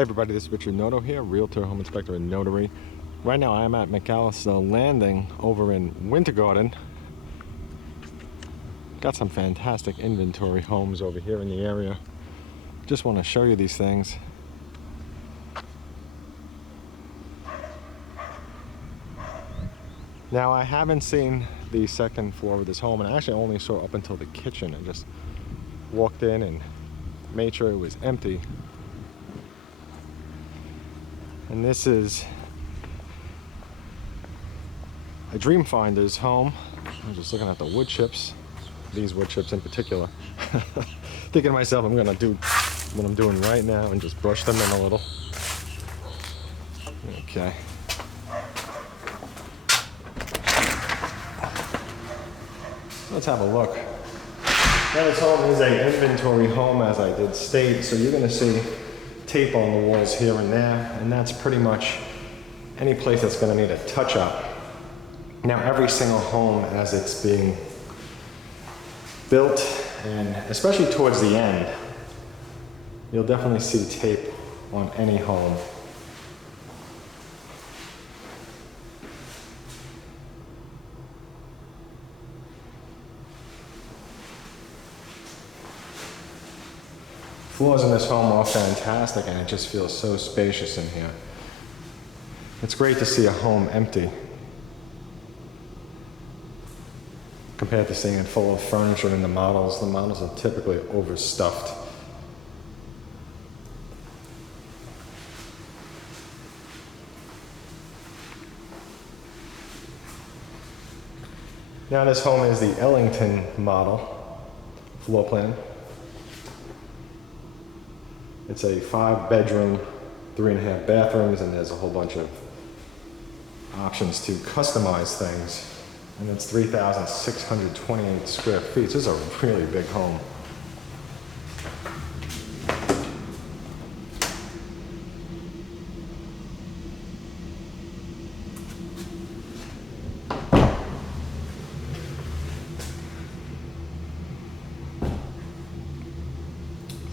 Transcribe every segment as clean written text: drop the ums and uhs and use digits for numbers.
Hey everybody, this is Richard Noto here, Realtor, Home Inspector, and Notary. Right now I'm at Mcallister Landing over in Winter Garden. Got some fantastic inventory homes over here in the area. Just want to show you these things. Now I haven't seen the second floor of this home, and I actually only saw up until the kitchen. I just walked in and made sure it was empty. And this is a Dreamfinder's home. I'm just looking at the wood chips, these wood chips in particular. Thinking to myself, I'm gonna do what I'm doing right now and just brush them in a little. Okay. Let's have a look. Now this home is an inventory home, as I did state, so you're gonna see tape on the walls here and there, and that's pretty much any place that's going to need a touch-up. Now every single home as it's being built, and especially towards the end, you'll definitely see tape on any home. Floors in this home are fantastic, and it just feels so spacious in here. It's great to see a home empty compared to seeing it full of furniture in the models. The models are typically overstuffed. Now this home is the Ellington model floor plan. It's a 5-bedroom, 3.5 bathrooms, and there's a whole bunch of options to customize things. And it's 3,628 square feet. This is a really big home.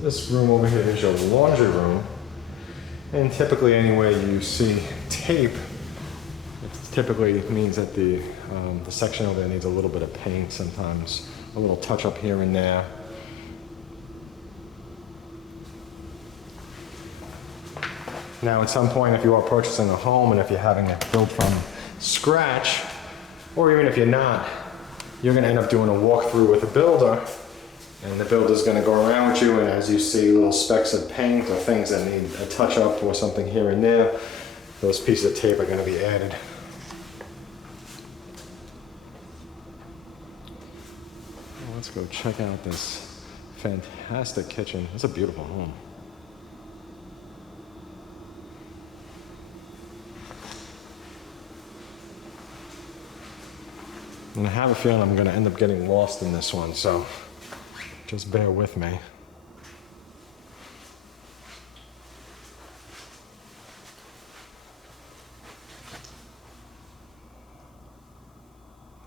This room over here is your laundry room, and typically anywhere you see tape, it typically means that the section over there needs a little bit of paint, sometimes a little touch up here and there. Now at some point, if you are purchasing a home and if you're having it built from scratch, or even if you're not, you're going to end up doing a walkthrough with a builder. And the builder's going to go around with you, and as you see little specks of paint or things that need a touch-up or something here and there, those pieces of tape are going to be added. Well, let's go check out this fantastic kitchen. It's a beautiful home. And I have a feeling I'm going to end up getting lost in this one, so just bear with me.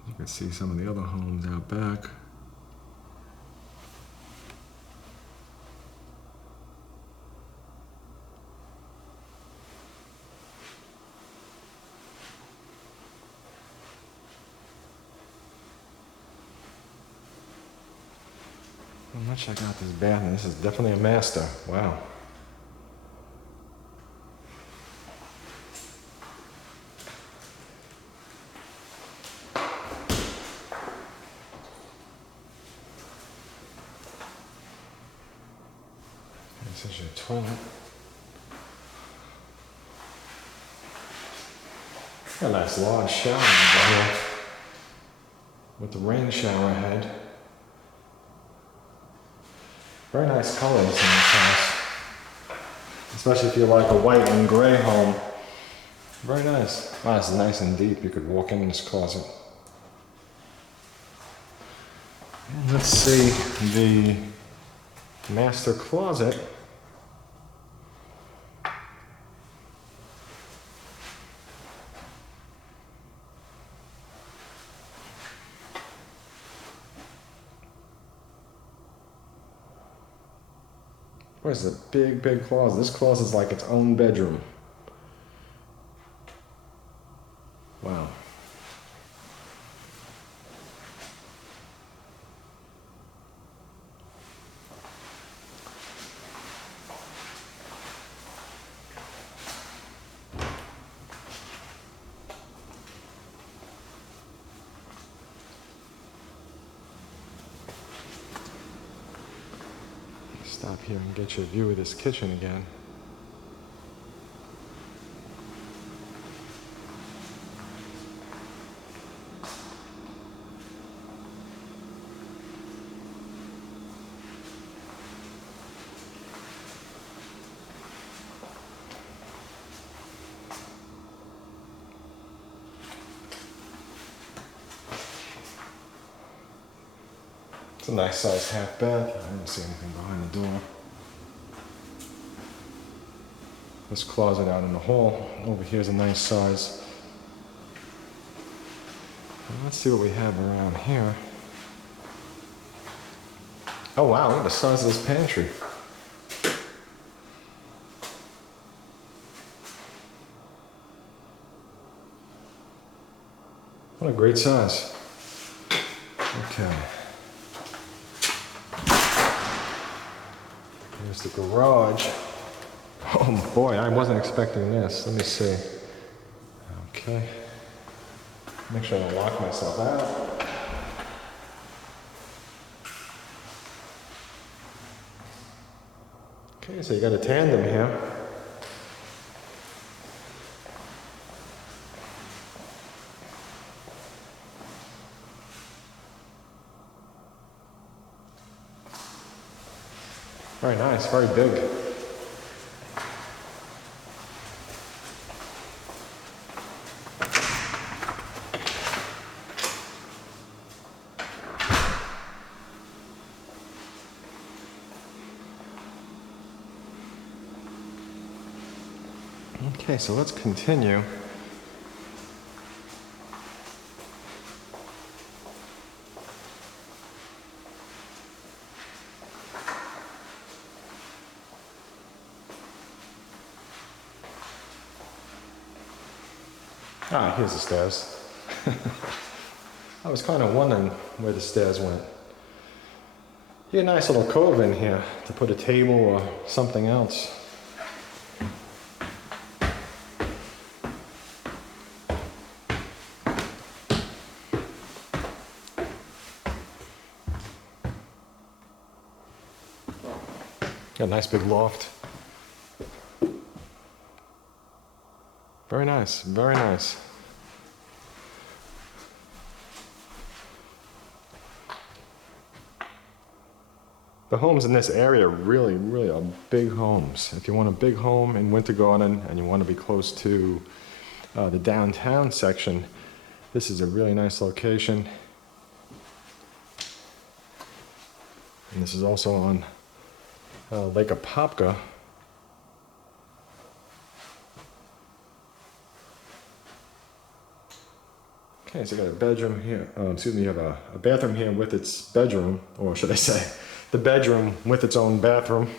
You can see some of the other homes out back. Let's check out this bathroom. This is definitely a master. Wow. This is your toilet. Got a nice large shower over here with the rain shower head. Very nice colors in this house, especially if you like a white and gray home. Very nice. Wow, it's nice and deep. You could walk in this closet. And let's see the master closet. What is it? Big, big closet. This closet is like its own bedroom. Wow. Stop here and get you a view of this kitchen again. It's a nice sized half bath. I didn't see anything behind the door. This closet out in the hall. Over here is a nice size. And let's see what we have around here. Oh wow, look at the size of this pantry. What a great size. Okay. Here's the garage. Oh boy, I wasn't expecting this. Let me see. Okay. Make sure I don't lock myself out. Okay, so you got a tandem here. Very nice, very big. Okay, so let's continue. Ah, here's the stairs. I was kind of wondering where the stairs went. You got a nice little cove in here to put a table or something else. Got a nice big loft. Very nice, very nice. The homes in this area really are big homes. If you want a big home in Winter Garden and you want to be close to the downtown section, this is a really nice location. And this is also on Lake Apopka. Okay, so you got a bedroom here, excuse me, you have a bathroom here with its bedroom, or should I say, the bedroom with its own bathroom.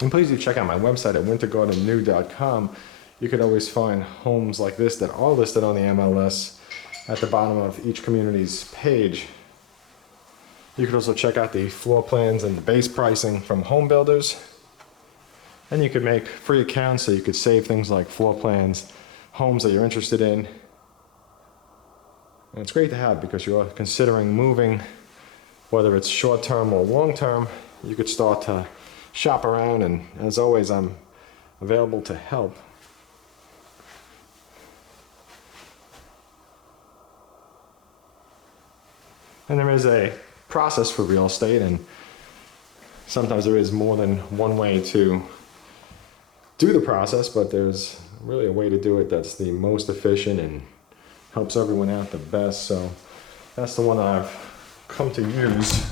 And please do check out my website at wintergardennew.com. You can always find homes like this that are listed on the MLS at the bottom of each community's page. You can also check out the floor plans and the base pricing from home builders. And you could make free accounts so you could save things like floor plans, homes that you're interested in. And it's great to have because you're considering moving, whether it's short term or long term. You could start to shop around, and as always, I'm available to help. And there is a process for real estate, and sometimes there is more than one way to do the process, but there's really a way to do it that's the most efficient and helps everyone out the best. So that's the one I've come to use.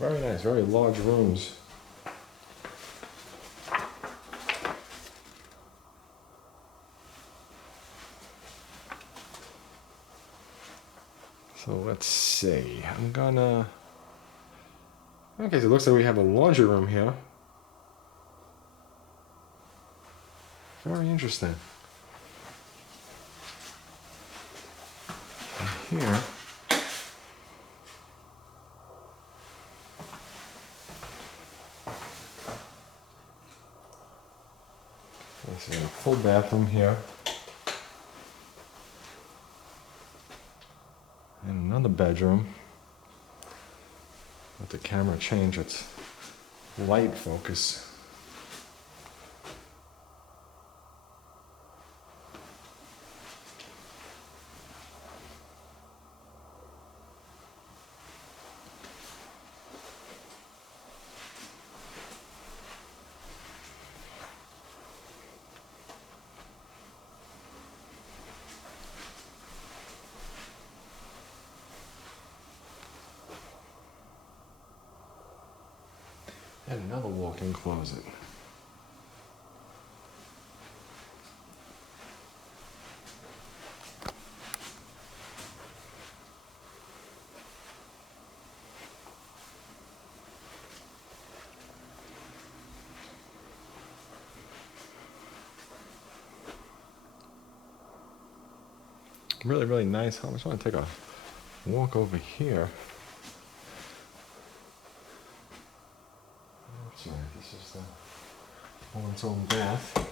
Very nice, very large rooms. So let's see. I'm gonna. Okay, so it looks like we have a laundry room here. Very interesting. And here. This is a full bathroom here. And another bedroom. Let the camera change its light focus. And another walk-in closet. Really, really nice. I just want to take a walk over here. Sorry, this is the woman's own bath.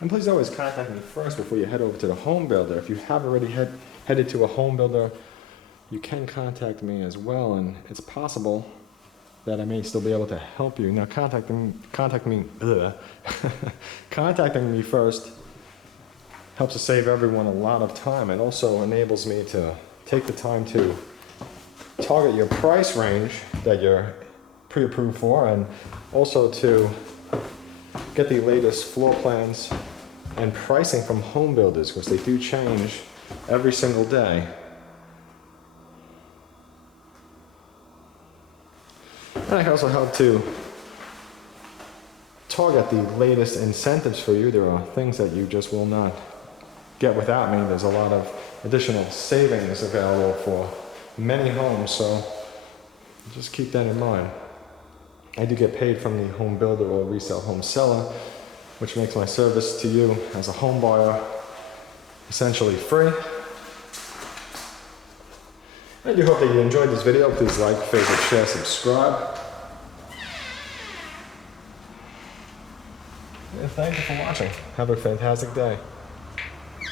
And please always contact me first before you head over to the home builder. If you have already headed to a home builder, you can contact me as well, and it's possible that I may still be able to help you. Now, contacting me first helps to save everyone a lot of time. It also enables me to take the time to target your price range that you're pre-approved for, and also to get the latest floor plans and pricing from home builders, because they do change every single day. And I can also help to target the latest incentives for you. There are things that you just will not get without me. There's a lot of additional savings available for many homes, so just keep that in mind. I do get paid from the home builder or resale home seller, which makes my service to you as a home buyer essentially free. I do hope that you enjoyed this video. Please like, favorite, share, subscribe. And thank you for watching. Have a fantastic day.